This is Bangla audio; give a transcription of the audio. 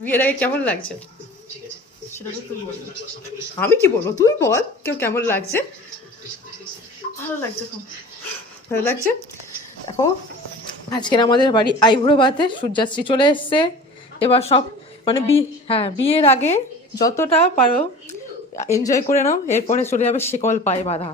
বিয়ের আগে কেমন লাগছে? আমি কি বলবো, তুই বল কেউ কেমন লাগছে? ভালো লাগছে, খুব ভালো লাগছে। দেখো আজকের আমাদের বাড়ি আইবুড়ো ভাতে সূর্যাশ্রী চলে এসছে। এবার সব মানে বিয়ের আগে যতটা পারো এনজয় করে নাও, এরপরে চলে যাবে শিকল পায়ে বাঁধা।